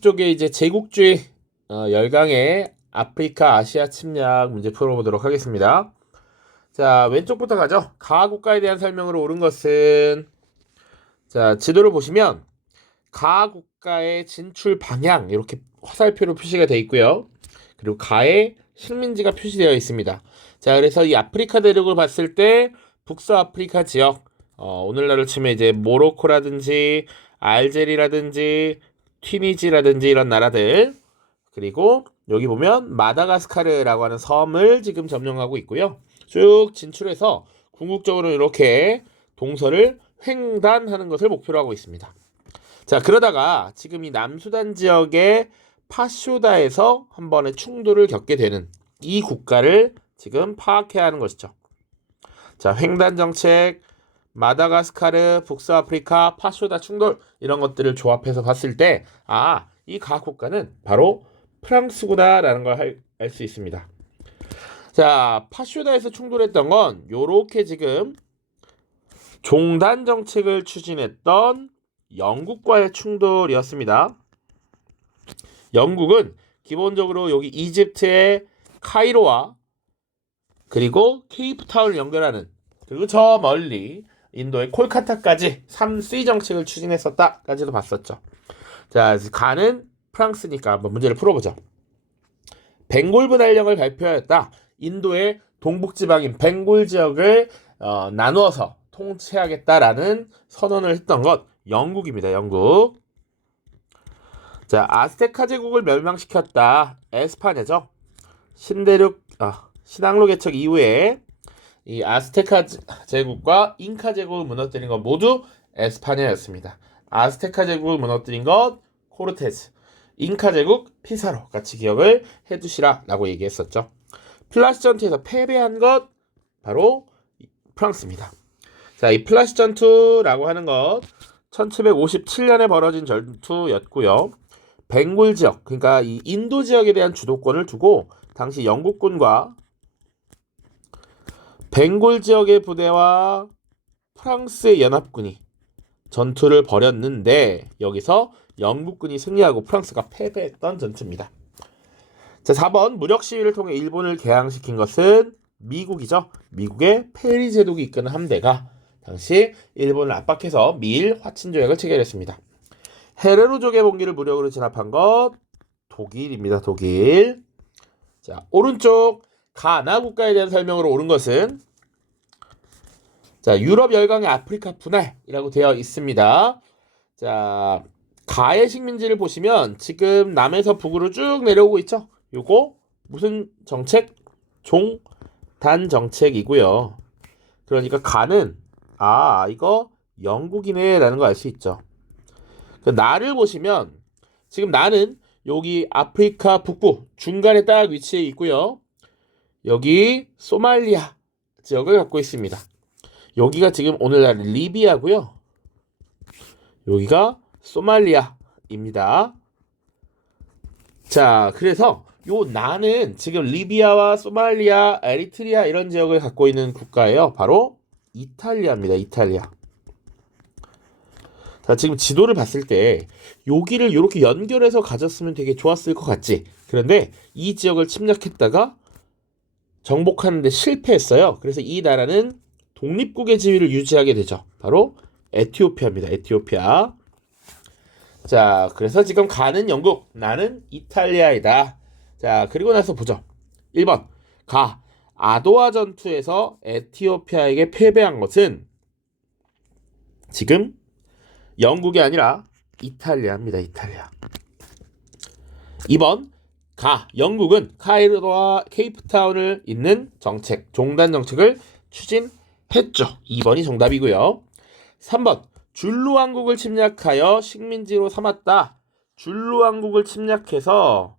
20 쪽에 이제 제국주의 열강의 아프리카 아시아 침략 문제 풀어보도록 하겠습니다. 자, 왼쪽부터 가죠. 가 국가에 대한 설명으로 옳은 것은, 자, 지도를 보시면 가 국가의 진출 방향 이렇게 화살표로 표시가 되어 있고요. 그리고 가의 식민지가 표시되어 있습니다. 자, 그래서 이 아프리카 대륙을 봤을 때 북서아프리카 지역, 오늘날로 치면 이제 모로코라든지 알제리라든지 튀니지라든지 이런 나라들, 그리고 여기 보면 마다가스카르라고 하는 섬을 지금 점령하고 있고요. 쭉 진출해서 궁극적으로 이렇게 동서를 횡단하는 것을 목표로 하고 있습니다. 자, 그러다가 지금 이 남수단 지역의 파쇼다에서 한 번의 충돌을 겪게 되는 이 국가를 지금 파악해야 하는 것이죠. 자, 횡단 정책, 마다가스카르, 북서아프리카, 파쇼다 충돌 이런 것들을 조합해서 봤을 때 이 각 국가는 바로 프랑스구나라는 걸 알 수 있습니다. 자, 파쇼다에서 충돌했던 건 요렇게 지금 종단 정책을 추진했던 영국과의 충돌이었습니다. 영국은 기본적으로 여기 이집트의 카이로와 그리고 케이프타운을 연결하는, 그리고 저 멀리 인도의 콜카타까지 3C 정책을 추진했었다까지도 봤었죠. 자, 가는 프랑스니까 한번 문제를 풀어보죠. 벵골 분할령을 발표하였다. 인도의 동북지방인 벵골 지역을 나누어서 통치하겠다라는 선언을 했던 것 영국입니다. 영국. 자, 아스테카 제국을 멸망시켰다. 에스파냐죠. 신항로 개척 이후에 이 아스테카 제국과 잉카 제국을 무너뜨린 것 모두 에스파냐였습니다. 아스테카 제국을 무너뜨린 것 코르테즈, 잉카 제국 피사로 같이 기억을 해두시라라고 얘기했었죠. 플라시 전투에서 패배한 것 바로 프랑스입니다. 자, 이 플라시 전투라고 하는 것 1757년에 벌어진 전투였고요. 벵골 지역, 그러니까 이 인도 지역에 대한 주도권을 두고 당시 영국군과 벵골 지역의 부대와 프랑스의 연합군이 전투를 벌였는데 여기서 영국군이 승리하고 프랑스가 패배했던 전투입니다. 자, 4번 무력 시위를 통해 일본을 개항시킨 것은 미국이죠. 미국의 페리 제독이 이끄는 함대가 당시 일본을 압박해서 미일 화친 조약을 체결했습니다. 헤레로족의 봉기를 무력으로 진압한 것 독일입니다. 독일. 자, 오른쪽 가나 국가에 대한 설명으로 옳은 것은, 자, 유럽 열강의 아프리카 분할이라고 되어 있습니다. 자, 가의 식민지를 보시면 지금 남에서 북으로 쭉 내려오고 있죠. 요거 무슨 정책? 종단 정책이고요. 그러니까 가는 이거 영국이네 라는 거 알 수 있죠. 그 나를 보시면 지금 나는 여기 아프리카 북부 중간에 딱 위치해 있고요. 여기 소말리아 지역을 갖고 있습니다. 여기가 지금 오늘날 리비아고요. 여기가 소말리아입니다. 자, 그래서 요 나는 지금 리비아와 소말리아, 에리트리아 이런 지역을 갖고 있는 국가예요. 바로 이탈리아입니다. 이탈리아. 자, 지금 지도를 봤을 때 여기를 이렇게 연결해서 가졌으면 되게 좋았을 것 같지. 그런데 이 지역을 침략했다가 정복하는데 실패했어요. 그래서 이 나라는 독립국의 지위를 유지하게 되죠. 바로 에티오피아입니다. 에티오피아. 자, 그래서 지금 가는 영국, 나는 이탈리아이다. 자, 그리고 나서 보죠. 1번 아도아 전투에서 에티오피아에게 패배한 것은 지금 영국이 아니라 이탈리아입니다. 이탈리아. 2번 영국은 카이로와 케이프타운을 잇는 정책, 종단 정책을 추진했죠. 2번이 정답이고요. 3번 줄루 왕국을 침략하여 식민지로 삼았다. 줄루 왕국을 침략해서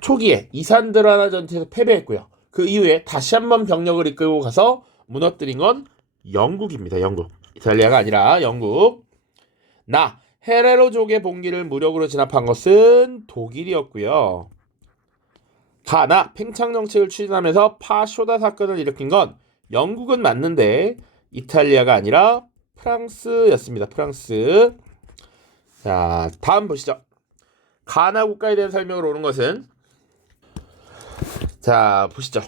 초기에 이산드라나 전투에서 패배했고요. 그 이후에 다시 한번 병력을 이끌고 가서 무너뜨린 건 영국입니다. 영국. 이탈리아가 아니라 영국. 헤레로족의 봉기를 무력으로 진압한 것은 독일이었고요. 팽창 정책을 추진하면서 파쇼다 사건을 일으킨 건 영국은 맞는데 이탈리아가 아니라 프랑스였습니다. 프랑스. 자, 다음 보시죠. 가나 국가에 대한 설명으로 오는 것은 자 보시죠.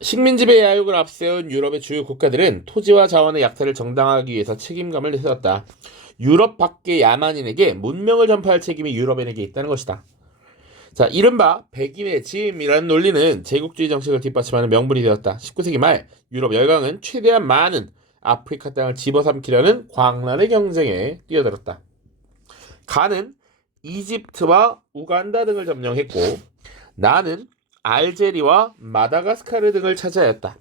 식민지배 야욕을 앞세운 유럽의 주요 국가들은 토지와 자원의 약탈을 정당화하기 위해서 책임감을 내세웠다. 유럽 밖의 야만인에게 문명을 전파할 책임이 유럽인에게 있다는 것이다. 자, 이른바 백인의 짐이라는 논리는 제국주의 정책을 뒷받침하는 명분이 되었다. 19세기 말 유럽 열강은 최대한 많은 아프리카 땅을 집어삼키려는 광란의 경쟁에 뛰어들었다. 가는 이집트와 우간다 등을 점령했고 나는 알제리와 마다가스카르 등을 차지하였다.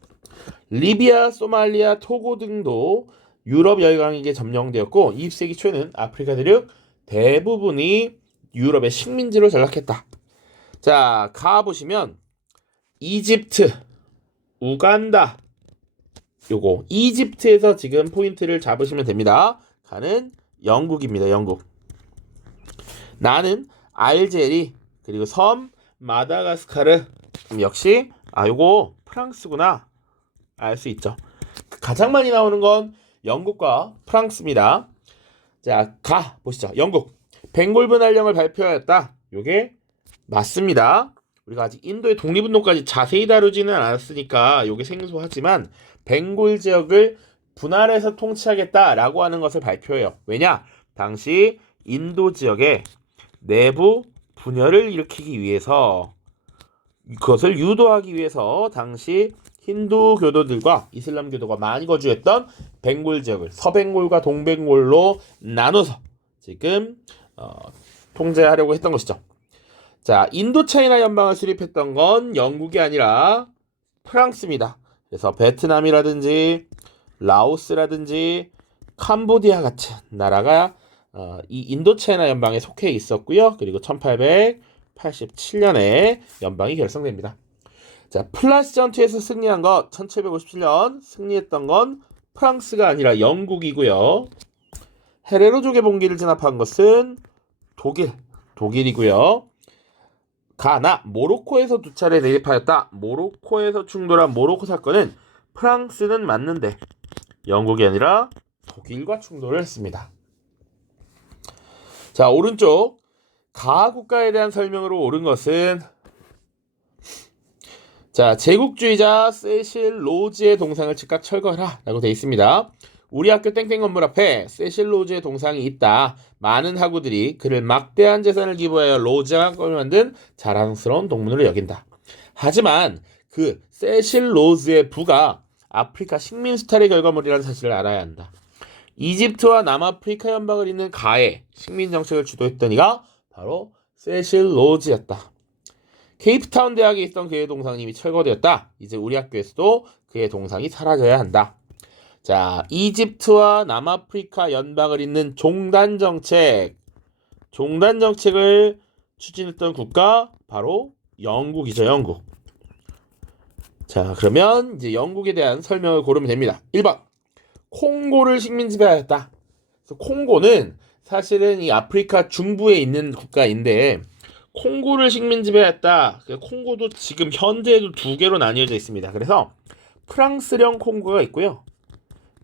리비아, 소말리아, 토고 등도 유럽 열강에게 점령되었고 20세기 초에는 아프리카 대륙 대부분이 유럽의 식민지로 전락했다. 자, 가보시면 이집트, 우간다 요거 이집트에서 지금 포인트를 잡으시면 됩니다. 가는 영국입니다. 영국. 나는 알제리 그리고 섬 마다가스카르 역시 요거 프랑스구나 알 수 있죠. 가장 많이 나오는 건 영국과 프랑스입니다. 자, 가 보시죠. 영국 벵골 분할령을 발표하였다. 요게 맞습니다. 우리가 아직 인도의 독립운동까지 자세히 다루지는 않았으니까 요게 생소하지만 벵골 지역을 분할해서 통치하겠다라고 하는 것을 발표해요. 왜냐? 당시 인도 지역에 내부 분열을 일으키기 위해서 그것을 유도하기 위해서 당시 힌두 교도들과 이슬람 교도가 많이 거주했던 벵골 지역을 서벵골과 동벵골로 나눠서 지금 통제하려고 했던 것이죠. 자, 인도차이나 연방을 수립했던 건 영국이 아니라 프랑스입니다. 그래서 베트남이라든지 라오스라든지 캄보디아 같은 나라가 이 인도차이나 연방에 속해 있었고요. 그리고 1887년에 연방이 결성됩니다. 자, 플라시 전투에서 승리한 것 1757년 승리했던 건 프랑스가 아니라 영국이고요. 헤레로족의 봉기를 진압한 것은 독일이고요. 가나 모로코에서 두 차례 내립하였다. 모로코에서 충돌한 모로코 사건은 프랑스는 맞는데 영국이 아니라 독일과 충돌을 했습니다. 자, 오른쪽 가 국가에 대한 설명으로 옳은 것은 자, 제국주의자 세실 로즈의 동상을 즉각 철거하라 라고 되어 있습니다. 우리 학교 땡땡 건물 앞에 세실 로즈의 동상이 있다. 많은 학우들이 그를 막대한 재산을 기부하여 로즈학을 만든 자랑스러운 동문으로 여긴다. 하지만 그 세실 로즈의 부가 아프리카 식민 수탈의 결과물이라는 사실을 알아야 한다. 이집트와 남아프리카 연방을 잇는 가의 식민 정책을 주도했던 이가 바로 세실 로즈였다. 케이프타운 대학에 있던 그의 동상이 이미 철거되었다. 이제 우리 학교에서도 그의 동상이 사라져야 한다. 자, 이집트와 남아프리카 연방을 잇는 종단 정책을 추진했던 국가 바로 영국이죠. 영국. 자, 그러면 이제 영국에 대한 설명을 고르면 됩니다. 1번 콩고를 식민 지배하였다. 그래서 콩고는 사실은 이 아프리카 중부에 있는 국가인데 콩고를 식민 지배했다. 콩고도 지금 현재에도 두 개로 나뉘어져 있습니다. 그래서 프랑스령 콩고가 있고요.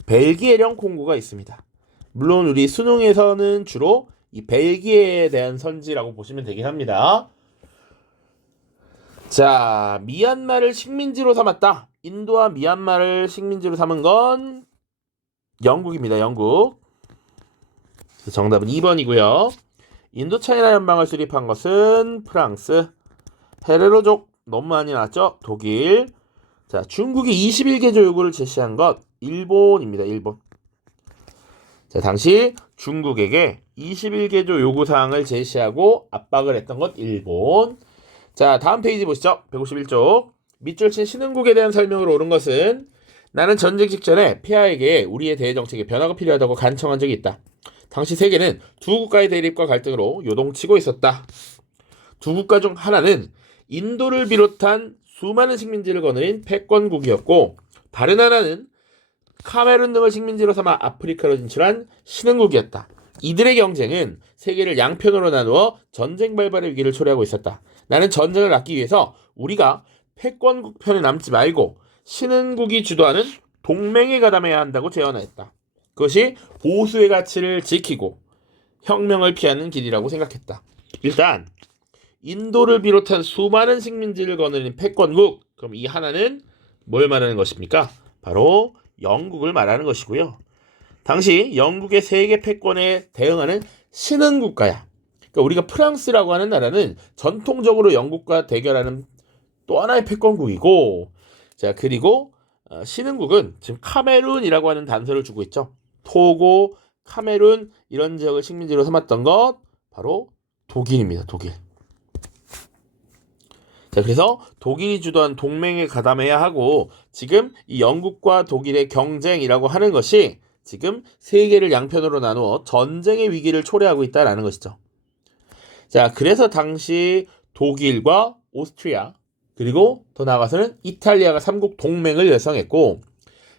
벨기에령 콩고가 있습니다. 물론 우리 수능에서는 주로 이 벨기에에 대한 선지라고 보시면 되긴 합니다. 자, 미얀마를 식민지로 삼았다. 인도와 미얀마를 식민지로 삼은 건 영국입니다. 영국. 정답은 2번이고요. 인도차이나 연방을 수립한 것은 프랑스. 헤레로족 너무 많이 나왔죠? 독일. 자, 중국이 21개조 요구를 제시한 것 일본입니다. 일본. 자, 당시 중국에게 21개조 요구사항을 제시하고 압박을 했던 것 일본. 자, 다음 페이지 보시죠. 151쪽. 밑줄 친 신흥국에 대한 설명으로 옳은 것은 나는 전쟁 직전에 폐하에게 우리의 대정책에 변화가 필요하다고 간청한 적이 있다. 당시 세계는 두 국가의 대립과 갈등으로 요동치고 있었다. 두 국가 중 하나는 인도를 비롯한 수많은 식민지를 거느린 패권국이었고 다른 하나는 카메룬 등을 식민지로 삼아 아프리카로 진출한 신흥국이었다. 이들의 경쟁은 세계를 양편으로 나누어 전쟁 발발의 위기를 초래하고 있었다. 나는 전쟁을 막기 위해서 우리가 패권국 편에 남지 말고 신흥국이 주도하는 동맹에 가담해야 한다고 제언했다. 그것이 보수의 가치를 지키고 혁명을 피하는 길이라고 생각했다. 일단 인도를 비롯한 수많은 식민지를 거느린 패권국. 그럼 이 하나는 뭘 말하는 것입니까? 바로 영국을 말하는 것이고요. 당시 영국의 세계 패권에 대응하는 신흥국가야. 그러니까 우리가 프랑스라고 하는 나라는 전통적으로 영국과 대결하는 또 하나의 패권국이고, 자, 그리고 신흥국은 지금 카메룬이라고 하는 단서를 주고 있죠. 토고, 카메룬 이런 지역을 식민지로 삼았던 것 바로 독일입니다. 독일. 자, 그래서 독일이 주도한 동맹에 가담해야 하고, 지금 이 영국과 독일의 경쟁이라고 하는 것이 지금 세계를 양편으로 나누어 전쟁의 위기를 초래하고 있다라는 것이죠. 자, 그래서 당시 독일과 오스트리아 그리고 더 나아가서는 이탈리아가 삼국 동맹을 결성했고,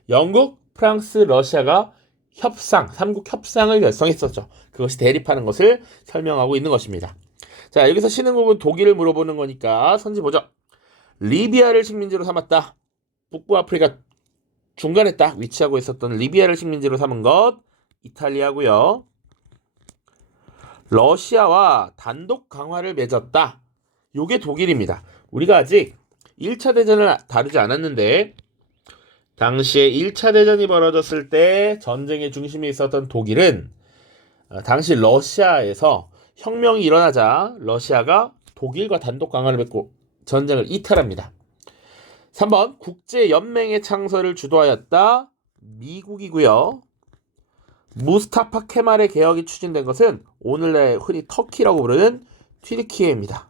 영국, 프랑스, 러시아가 삼국 협상을 결성했었죠. 그것이 대립하는 것을 설명하고 있는 것입니다. 자, 여기서 신흥국은 독일을 물어보는 거니까 선지 보죠. 리비아를 식민지로 삼았다. 북부 아프리카 중간에 딱 위치하고 있었던 리비아를 식민지로 삼은 것 이탈리아고요. 러시아와 단독 강화를 맺었다. 요게 독일입니다. 우리가 아직 1차 대전을 다루지 않았는데, 당시에 1차 대전이 벌어졌을 때 전쟁의 중심에 있었던 독일은 당시 러시아에서 혁명이 일어나자 러시아가 독일과 단독 강화를 맺고 전쟁을 이탈합니다. 3번 국제연맹의 창설을 주도하였다. 미국이고요. 무스타파 케말의 개혁이 추진된 것은 오늘날 흔히 터키라고 부르는 튀르키예입니다.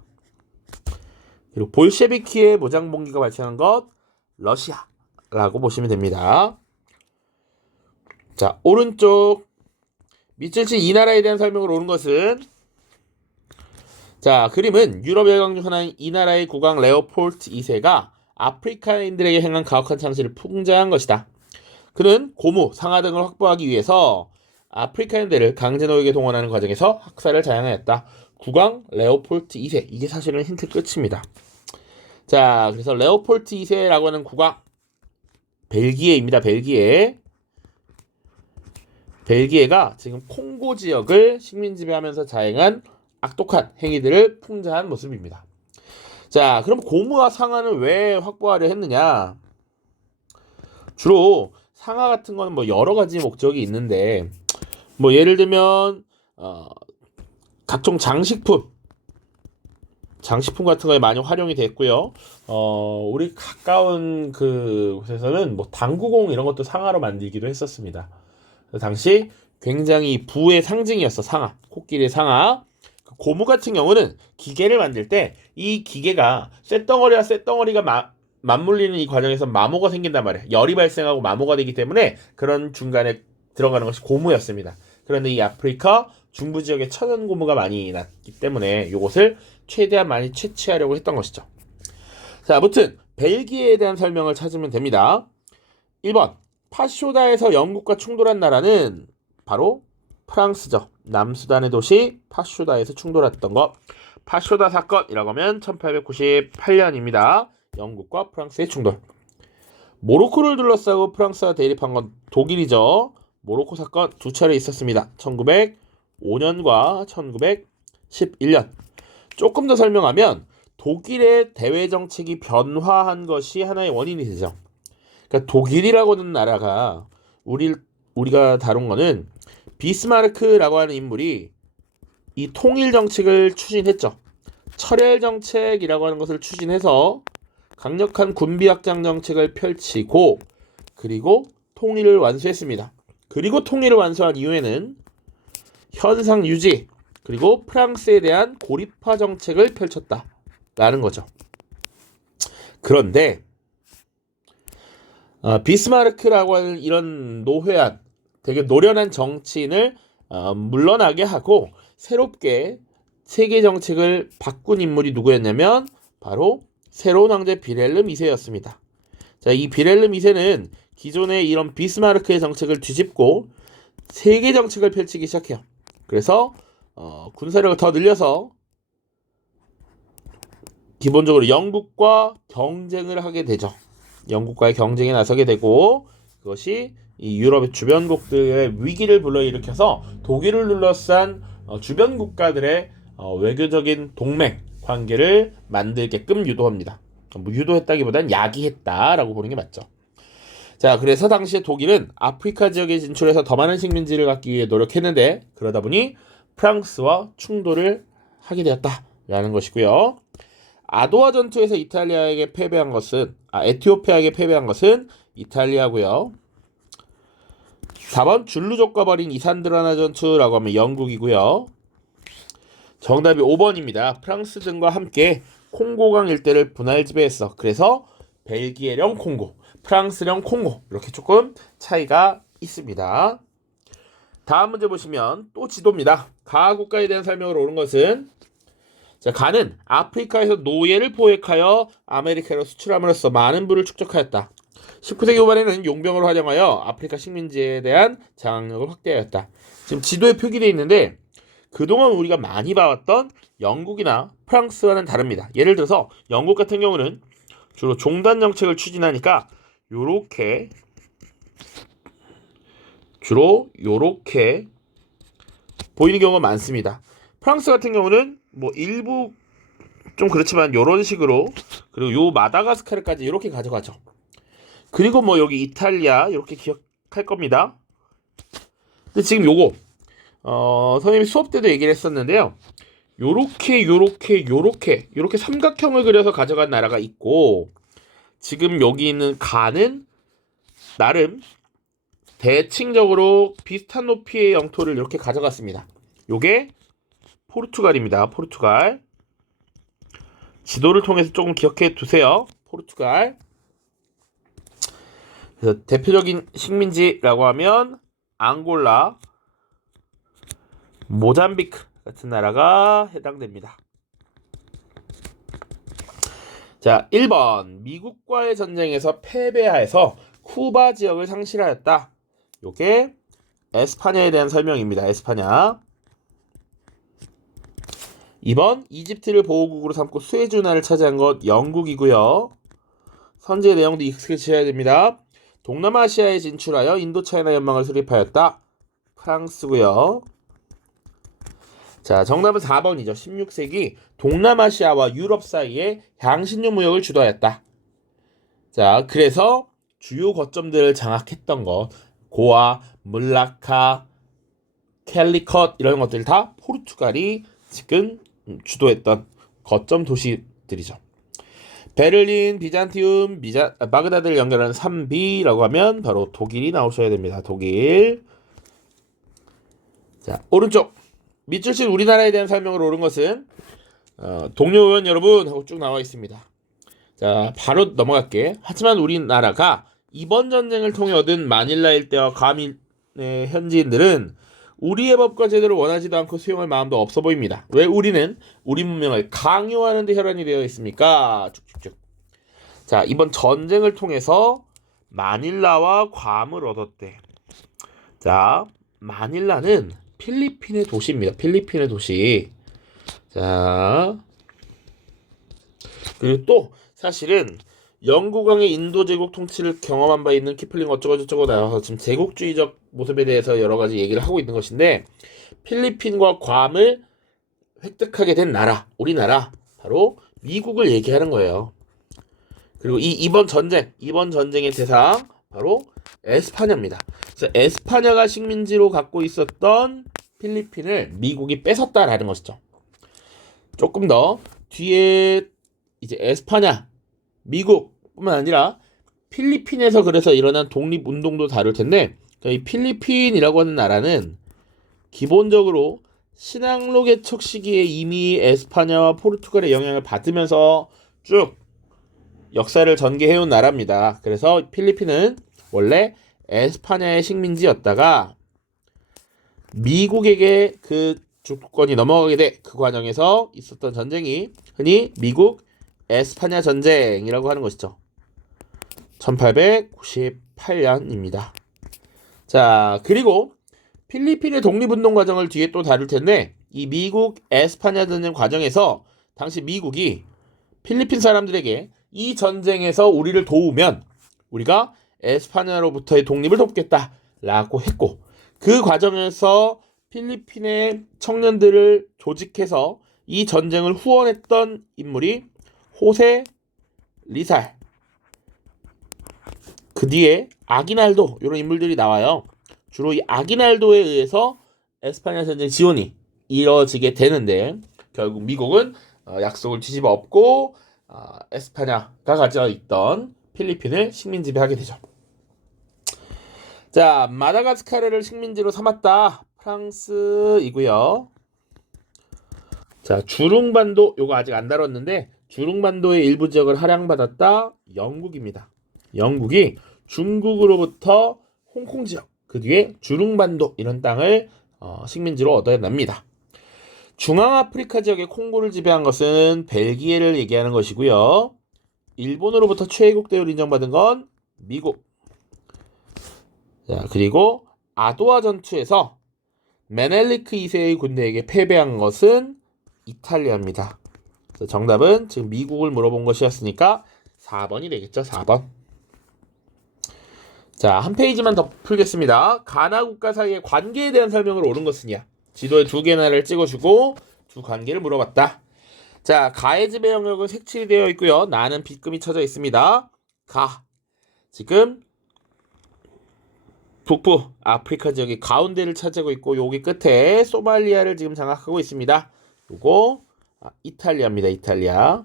그리고 볼셰비키의 무장봉기가 발생한 것 러시아라고 보시면 됩니다. 자, 오른쪽 밑줄 친 이 나라에 대한 설명으로 오는 것은, 자, 그림은 유럽 열강 중 하나인 이 나라의 국왕 레오폴트 2세가 아프리카인들에게 행한 가혹한 창시를 풍자한 것이다. 그는 고무, 상하 등을 확보하기 위해서 아프리카인들을 강제노역에 동원하는 과정에서 학살을 자행하였다. 국왕 레오폴트 2세. 이게 사실은 힌트 끝입니다. 자, 그래서 레오폴트 2세라고 하는 국왕, 벨기에입니다. 벨기에가 지금 콩고 지역을 식민지배하면서 자행한 악독한 행위들을 풍자한 모습입니다. 자, 그럼 고무와 상하는 왜 확보하려 했느냐? 주로 상하 같은 거는 뭐 여러 가지 목적이 있는데, 뭐 예를 들면 각종 장식품 같은 거에 많이 활용이 됐고요. 우리 가까운 곳에서는 뭐 당구공 이런 것도 상하로 만들기도 했었습니다. 당시 굉장히 부의 상징이었어. 상하, 코끼리 상하. 고무 같은 경우는 기계를 만들 때 이 기계가 쇳덩어리와 쇳덩어리가 맞물리는 이 과정에서 마모가 생긴단 말이에요. 열이 발생하고 마모가 되기 때문에 그런 중간에 들어가는 것이 고무였습니다. 그런데 이 아프리카 중부 지역에 천연 고무가 많이 났기 때문에 이것을 최대한 많이 채취하려고 했던 것이죠. 자, 아무튼 벨기에에 대한 설명을 찾으면 됩니다. 1번 파쇼다에서 영국과 충돌한 나라는 바로 프랑스죠. 남수단의 도시 파쇼다에서 충돌했던 것. 파쇼다 사건이라고 하면 1898년입니다. 영국과 프랑스의 충돌. 모로코를 둘러싸고 프랑스와 대립한 건 독일이죠. 모로코 사건 두 차례 있었습니다. 1905년과 1911년. 조금 더 설명하면 독일의 대외 정책이 변화한 것이 하나의 원인이 되죠. 그러니까 독일이라고 하는 나라가 우리가 다룬 거는 비스마르크라고 하는 인물이 이 통일 정책을 추진했죠. 철혈 정책이라고 하는 것을 추진해서 강력한 군비 확장 정책을 펼치고, 그리고 통일을 완수했습니다. 그리고 통일을 완수한 이후에는 현상 유지, 그리고 프랑스에 대한 고립화 정책을 펼쳤다라는 거죠. 그런데 비스마르크라고 하는 이런 노회한, 되게 노련한 정치인을 물러나게 하고 새롭게 세계 정책을 바꾼 인물이 누구였냐면 바로 새로운 황제 빌헬름 2세였습니다. 자, 이 빌헬름 2세는 기존의 이런 비스마르크의 정책을 뒤집고 세계 정책을 펼치기 시작해요. 그래서 군사력을 더 늘려서 기본적으로 영국과 경쟁을 하게 되죠. 영국과의 경쟁에 나서게 되고, 그것이 이 유럽의 주변국들의 위기를 불러일으켜서 독일을 둘러싼 주변 국가들의 외교적인 동맹 관계를 만들게끔 유도합니다. 뭐 유도했다기보단 야기했다라고 보는 게 맞죠. 자, 그래서 당시에 독일은 아프리카 지역에 진출해서 더 많은 식민지를 갖기 위해 노력했는데 그러다 보니 프랑스와 충돌을 하게 되었다라는 것이고요. 아도와 전투에서 에티오피아에게 패배한 것은 이탈리아고요. 4번 줄루족과 벌인 이산드라나 전투라고 하면 영국이고요. 정답이 5번입니다. 프랑스 등과 함께 콩고강 일대를 분할 지배했어. 그래서 벨기에령 콩고, 프랑스령 콩고 이렇게 조금 차이가 있습니다. 다음 문제 보시면 또 지도입니다. 가 국가에 대한 설명을 옳은 것은 자, 가는 아프리카에서 노예를 포획하여 아메리카로 수출함으로써 많은 부를 축적하였다. 19세기 후반에는 용병으로 활용하여 아프리카 식민지에 대한 장악력을 확대하였다. 지금 지도에 표기되어 있는데 그동안 우리가 많이 봐왔던 영국이나 프랑스와는 다릅니다. 예를 들어서 영국 같은 경우는 주로 종단 정책을 추진하니까 주로 요렇게 보이는 경우가 많습니다. 프랑스 같은 경우는 뭐 일부 좀 그렇지만 요런 식으로, 그리고 요 마다가스카르까지 이렇게 가져가죠. 그리고 뭐 여기 이탈리아 이렇게 기억할 겁니다. 근데 지금 요거 선생님이 수업 때도 얘기를 했었는데요. 요렇게 삼각형을 그려서 가져간 나라가 있고, 지금 여기 있는 가는 나름 대칭적으로 비슷한 높이의 영토를 이렇게 가져갔습니다. 요게 포르투갈입니다. 포르투갈. 지도를 통해서 조금 기억해 두세요. 포르투갈. 그래서 대표적인 식민지라고 하면 앙골라, 모잠비크 같은 나라가 해당됩니다. 자, 1번 미국과의 전쟁에서 패배하여서 쿠바 지역을 상실하였다. 요게 에스파냐에 대한 설명입니다. 에스파냐. 2번 이집트를 보호국으로 삼고 수에즈운하를 차지한 것 영국이고요. 선지의 내용도 익숙해지셔야 됩니다. 동남아시아에 진출하여 인도차이나 연맹을 수립하였다. 프랑스고요. 자, 정답은 4번이죠. 16세기 동남아시아와 유럽 사이에 향신료 무역을 주도하였다. 자, 그래서 주요 거점들을 장악했던 것, 고아, 물라카, 캘리컷 이런 것들 다 포르투갈이 지금 주도했던 거점 도시들이죠. 베를린, 비잔티움, 바그다드를 연결하는 3B라고 하면 바로 독일이 나오셔야 됩니다. 독일. 자, 오른쪽 밑줄 친 우리나라에 대한 설명을 옳은 것은 동료 의원 여러분 하고 쭉 나와 있습니다. 자, 바로 넘어갈게. 하지만 우리나라가 이번 전쟁을 통해 얻은 마닐라 일대와 과민의 현지인들은 우리의 법과 제도를 원하지도 않고 수용할 마음도 없어 보입니다. 왜 우리는 우리 문명을 강요하는 데 혈안이 되어 있습니까? 쭉쭉쭉. 자, 이번 전쟁을 통해서 마닐라와 괌을 얻었대. 자, 마닐라는 필리핀의 도시입니다. 필리핀의 도시. 자, 그리고 또 사실은 영국왕의 인도 제국 통치를 경험한 바 있는 키플링 어쩌고저쩌고 나와서 지금 제국주의적 모습에 대해서 여러 가지 얘기를 하고 있는 것인데, 필리핀과 괌을 획득하게 된 나라, 우리나라 바로 미국을 얘기하는 거예요. 그리고 이번 전쟁의 대상 바로 에스파냐입니다. 그래서 에스파냐가 식민지로 갖고 있었던 필리핀을 미국이 뺏었다라는 것이죠. 조금 더 뒤에 이제 에스파냐, 미국뿐만 아니라 필리핀에서 그래서 일어난 독립운동도 다룰 텐데, 이 필리핀이라고 하는 나라는 기본적으로 신항로 개척 시기에 이미 에스파냐와 포르투갈의 영향을 받으면서 쭉 역사를 전개해온 나라입니다. 그래서 필리핀은 원래 에스파냐의 식민지였다가 미국에게 그 주권이 넘어가게 돼 그 과정에서 있었던 전쟁이 흔히 미국 에스파냐 전쟁이라고 하는 것이죠. 1898년입니다. 자, 그리고 필리핀의 독립운동 과정을 뒤에 또 다룰 텐데, 이 미국 에스파냐 전쟁 과정에서 당시 미국이 필리핀 사람들에게 이 전쟁에서 우리를 도우면 우리가 에스파냐로부터의 독립을 돕겠다라고 했고, 그 과정에서 필리핀의 청년들을 조직해서 이 전쟁을 후원했던 인물이 호세 리살, 그 뒤에 아기날도 이런 인물들이 나와요. 주로 이 아기날도에 의해서 에스파냐 전쟁 지원이 이뤄지게 되는데 결국 미국은 약속을 뒤집어 엎고 에스파냐가 가져 있던 필리핀을 식민 지배하게 되죠. 자, 마다가스카르를 식민지로 삼았다. 프랑스이고요. 자, 주룽반도 요거 아직 안 다뤘는데 주룽반도의 일부 지역을 할양받았다. 영국입니다. 영국이 중국으로부터 홍콩 지역, 그 뒤에 주룽반도 이런 땅을 식민지로 얻어냅니다. 중앙아프리카 지역의 콩고를 지배한 것은 벨기에를 얘기하는 것이고요. 일본으로부터 최애국 대우를 인정받은 건 미국. 자, 그리고 아도아 전투에서 메넬리크 2세의 군대에게 패배한 것은 이탈리아입니다. 정답은 지금 미국을 물어본 것이었으니까 4번이 되겠죠. 4번. 자, 한 페이지만 더 풀겠습니다. 가나 국가 사이의 관계에 대한 설명을 옳은 것은이야. 지도에 두 개의 나라를 찍어주고 두 관계를 물어봤다. 자, 가의 지배 영역은 색칠이 되어 있고요. 나는 빗금이 쳐져 있습니다. 가. 지금 북부 아프리카 지역이 가운데를 차지하고 있고 여기 끝에 소말리아를 지금 장악하고 있습니다. 요거 이탈리아입니다. 이탈리아.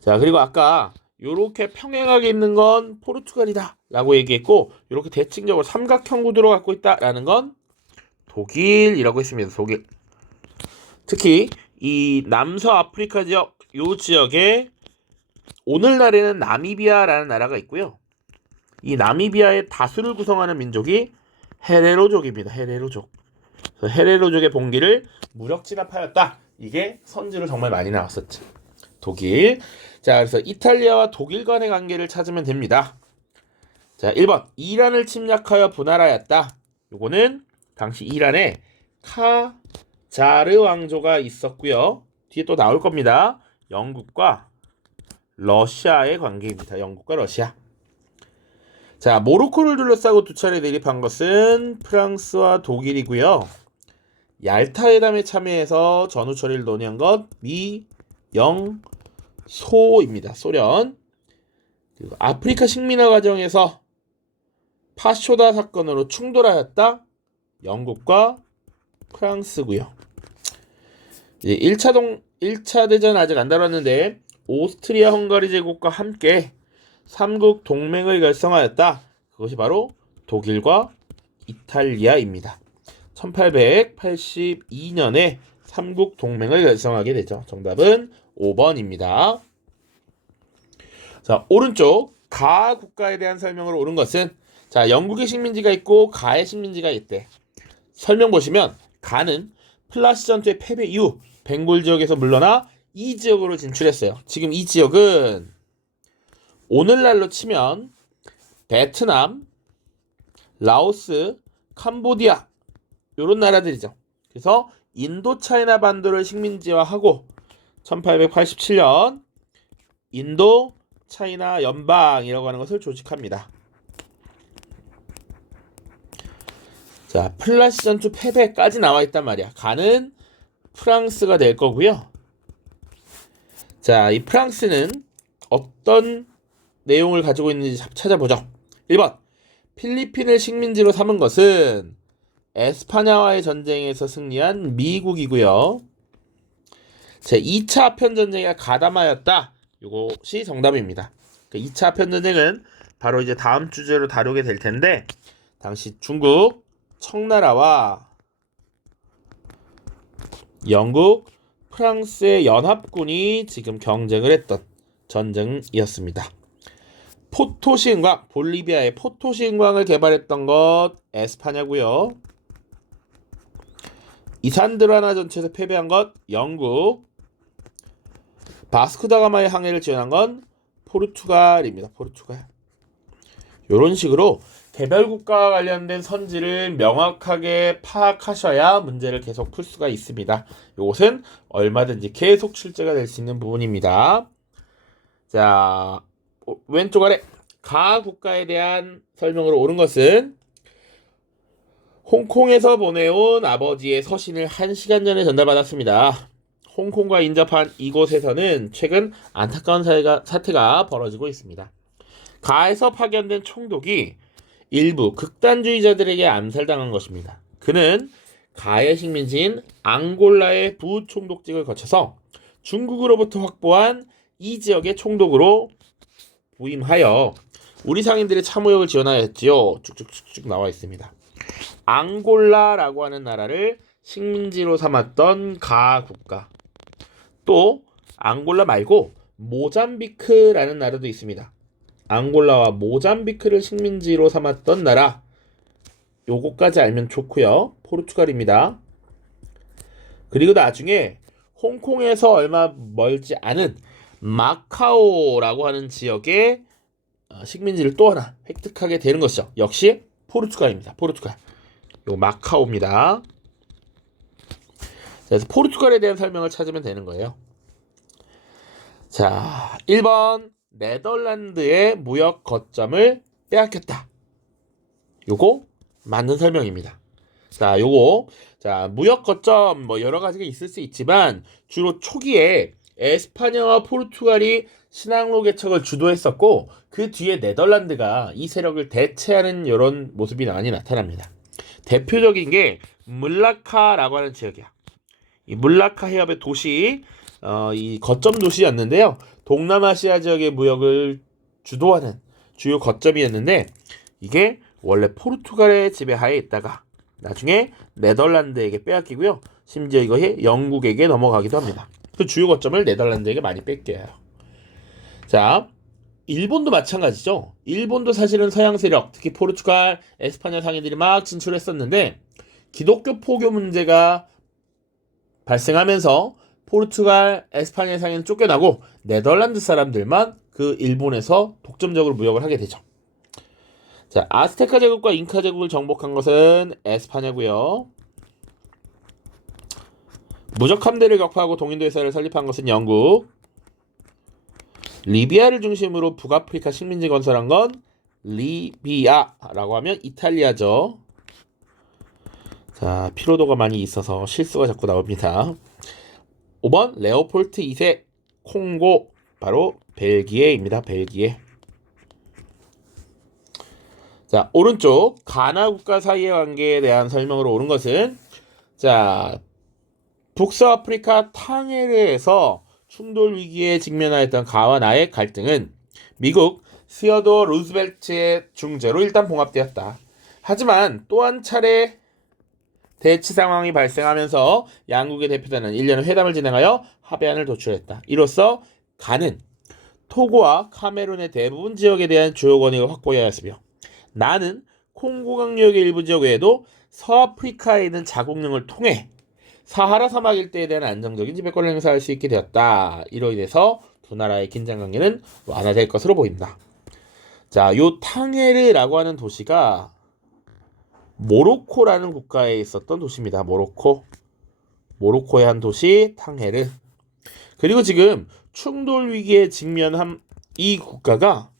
자, 그리고 아까 요렇게 평행하게 있는 건 포르투갈이다 라고 얘기했고 요렇게 대칭적으로 삼각형 구도로 갖고 있다 라는 건 독일이라고 했습니다. 독일. 특히 이 남서아프리카 지역 요 지역에 오늘날에는 나미비아라는 나라가 있고요. 이 나미비아의 다수를 구성하는 민족이 헤레로족입니다. 헤레로족. 헤레로족의 봉기를 무력 진압하였다. 이게 선지로 정말 많이 나왔었죠. 독일. 자, 그래서 이탈리아와 독일 간의 관계를 찾으면 됩니다. 자, 1번. 이란을 침략하여 분할하였다. 요거는 당시 이란에 카자르 왕조가 있었고요. 뒤에 또 나올 겁니다. 영국과 러시아의 관계입니다. 영국과 러시아. 자, 모로코를 둘러싸고 두 차례 내립한 것은 프랑스와 독일이고요. 얄타 회담에 참여해서 전후 처리를 논의한 것 미영소입니다. 소련. 그리고 아프리카 식민화 과정에서 파쇼다 사건으로 충돌하였다. 영국과 프랑스고요. 이제 1차 대전 아직 안 다뤘는데 오스트리아 헝가리 제국과 함께 삼국 동맹을 결성하였다. 그것이 바로 독일과 이탈리아입니다. 1882년에 삼국 동맹을 결성하게 되죠. 정답은 5번입니다. 자, 오른쪽 가 국가에 대한 설명을 옳은 것은 자, 영국의 식민지가 있고 가의 식민지가 있대. 설명 보시면 가는 플라시 전투의 패배 이후 벵골 지역에서 물러나 이 지역으로 진출했어요. 지금 이 지역은 오늘날로 치면 베트남, 라오스, 캄보디아 요런 나라들이죠. 그래서 인도차이나 반도를 식민지화하고 1887년 인도 차이나 연방이라고 하는 것을 조직합니다. 자, 플라시 전투 패배까지 나와 있단 말이야. 가는 프랑스가 될 거고요. 자, 이 프랑스는 어떤 내용을 가지고 있는지 찾아보죠. 1번. 필리핀을 식민지로 삼은 것은 에스파냐와의 전쟁에서 승리한 미국이고요. 제 2차 아편전쟁에 가담하였다. 이것이 정답입니다. 2차 아편전쟁은 바로 이제 다음 주제로 다루게 될 텐데 당시 중국, 청나라와 영국, 프랑스의 연합군이 지금 경쟁을 했던 전쟁이었습니다. 포토시은광, 볼리비아의 포토시은광을 개발했던 것 에스파냐고요. 이산드라나 전투에서 패배한 것 영국. 바스코다가마의 항해를 지원한 건 포르투갈입니다. 포르투갈. 이런 식으로 개별국가와 관련된 선지를 명확하게 파악하셔야 문제를 계속 풀 수가 있습니다. 이것은 얼마든지 계속 출제가 될 수 있는 부분입니다. 자, 왼쪽 아래 가 국가에 대한 설명으로 옳은 것은 홍콩에서 보내온 아버지의 서신을 1시간 전에 전달받았습니다. 홍콩과 인접한 이곳에서는 최근 안타까운 사태가 벌어지고 있습니다. 가에서 파견된 총독이 일부 극단주의자들에게 암살당한 것입니다. 그는 가의 식민지인 앙골라의 부총독직을 거쳐서 중국으로부터 확보한 이 지역의 총독으로 부임하여 우리 상인들의 참호역을 지원하였지요. 쭉쭉쭉쭉 나와 있습니다. 앙골라라고 하는 나라를 식민지로 삼았던 가 국가. 또 앙골라 말고 모잠비크라는 나라도 있습니다. 앙골라와 모잠비크를 식민지로 삼았던 나라. 요거까지 알면 좋고요. 포르투갈입니다. 그리고 나중에 홍콩에서 얼마 멀지 않은 마카오라고 하는 지역의 식민지를 또 하나 획득하게 되는 것이죠. 역시 포르투갈입니다. 포르투갈. 요 마카오입니다. 그래서 포르투갈에 대한 설명을 찾으면 되는 거예요. 자, 1번 네덜란드의 무역 거점을 빼앗겼다. 요거 맞는 설명입니다. 자, 요거 무역 거점 뭐 여러 가지가 있을 수 있지만 주로 초기에 에스파냐와 포르투갈이 신항로 개척을 주도했었고 그 뒤에 네덜란드가 이 세력을 대체하는 이런 모습이 많이 나타납니다. 대표적인 게 물라카라고 하는 지역이야. 이 물라카 해협의 도시, 이 거점 도시였는데요. 동남아시아 지역의 무역을 주도하는 주요 거점이었는데 이게 원래 포르투갈의 지배하에 있다가 나중에 네덜란드에게 빼앗기고요. 심지어 이것이 영국에게 넘어가기도 합니다. 그 주요 거점을 네덜란드에게 많이 뺏겨요. 자, 일본도 마찬가지죠. 일본도 사실은 서양 세력, 특히 포르투갈, 에스파냐 상인들이 막 진출했었는데 기독교 포교 문제가 발생하면서 포르투갈, 에스파냐 상인은 쫓겨나고 네덜란드 사람들만 그 일본에서 독점적으로 무역을 하게 되죠. 자, 아스테카 제국과 잉카 제국을 정복한 것은 에스파냐고요. 무적 함대를 격파하고 동인도회사를 설립한 것은 영국. 리비아를 중심으로 북아프리카 식민지 건설한 건 리비아라고 하면 이탈리아죠. 자, 피로도가 많이 있어서 실수가 자꾸 나옵니다. 5번 레오폴트 2세 콩고, 바로 벨기에입니다. 벨기에. 자, 오른쪽 가나 국가 사이의 관계에 대한 설명으로 옳은 것은 자, 북서아프리카 탕헤르에서 충돌 위기에 직면하였던 가와 나의 갈등은 미국 스여도 루즈벨트의 중재로 일단 봉합되었다. 하지만 또 한 차례 대치 상황이 발생하면서 양국의 대표단은 1년의 회담을 진행하여 합의안을 도출했다. 이로써 가는 토고와 카메룬의 대부분 지역에 대한 주요 권익을 확보해야 했으며 나는 콩고 강력의 일부 지역 외에도 서아프리카에 있는 자국령을 통해 사하라 사막 일대에 대한 안정적인 지배권을 행사할 수 있게 되었다. 이로 인해서 두 나라의 긴장 관계는 완화될 것으로 보인다. 자, 요 탕헤르라고 하는 도시가 모로코라는 국가에 있었던 도시입니다. 모로코의 한 도시 탕헤르. 그리고 지금 충돌 위기에 직면한 이 국가가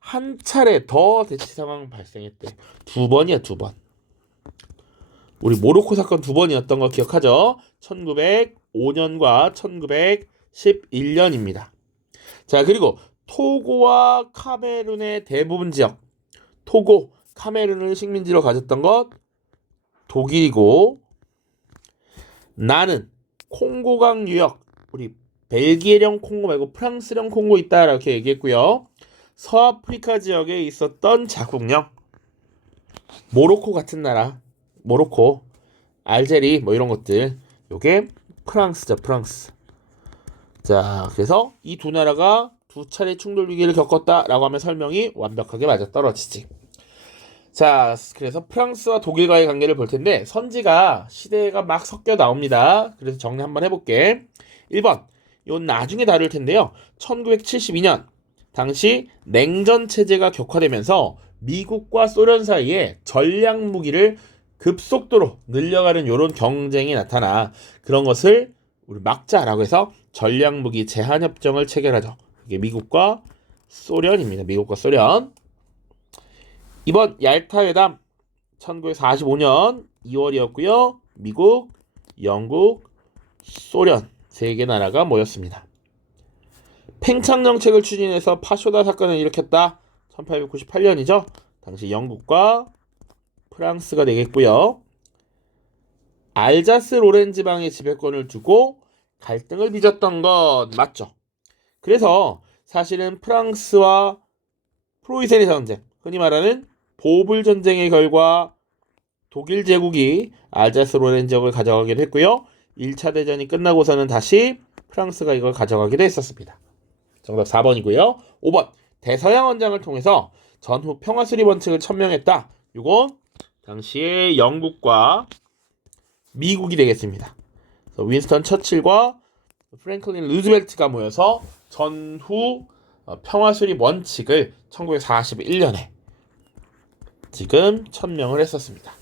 한 차례 더 대치 상황 발생했대. 2번이야, 2번. 우리 모로코 사건 2번이었던 거 기억하죠? 1905년과 1911년입니다. 자, 그리고 토고와 카메룬의 대부분 지역, 토고, 카메룬을 식민지로 가졌던 것 독일이고, 나는 콩고강 유역, 우리 벨기에령 콩고 말고 프랑스령 콩고 있다 이렇게 얘기했고요. 서아프리카 지역에 있었던 자국령, 모로코 같은 나라, 모로코, 알제리 뭐 이런 것들, 요게 프랑스죠, 프랑스. 자, 그래서 이 두 나라가 두 차례 충돌 위기를 겪었다라고 하면 설명이 완벽하게 맞아떨어지지. 자, 그래서 프랑스와 독일과의 관계를 볼 텐데 선지가 시대가 막 섞여 나옵니다. 그래서 정리 한번 해볼게. 1번, 이건 나중에 다룰 텐데요. 1972년 당시 냉전 체제가 격화되면서 미국과 소련 사이에 전략 무기를 급속도로 늘려가는 이런 경쟁이 나타나 그런 것을 우리 막자라고 해서 전략무기 제한협정을 체결하죠. 이게 미국과 소련입니다. 미국과 소련. 이번 얄타 회담 1945년 2월이었고요. 미국, 영국, 소련 3개 나라가 모였습니다. 팽창 정책을 추진해서 파쇼다 사건을 일으켰다. 1898년이죠. 당시 영국과 프랑스가 되겠고요. 알자스 로렌 지방의 지배권을 두고 갈등을 빚었던 건 맞죠. 그래서 사실은 프랑스와 프로이센의 전쟁, 흔히 말하는 보불 전쟁의 결과 독일 제국이 알자스 로렌 지역을 가져가기도 했고요. 1차 대전이 끝나고서는 다시 프랑스가 이걸 가져가기도 했었습니다. 정답 4번이고요. 5번 대서양 원장을 통해서 전후 평화 수립 원칙을 천명했다. 이건 당시에 영국과 미국이 되겠습니다. 그래서 윈스턴 처칠과 프랭클린 루즈벨트가 모여서 전후 평화 수립 원칙을 1941년에 지금 천명을 했었습니다.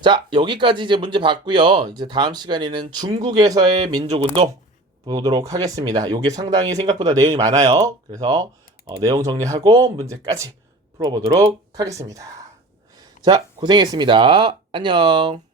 자, 여기까지 이제 문제 봤고요. 이제 다음 시간에는 중국에서의 민족운동 보도록 하겠습니다. 이게 상당히 생각보다 내용이 많아요. 그래서 내용 정리하고 문제까지 풀어보도록 하겠습니다. 자, 고생했습니다. 안녕.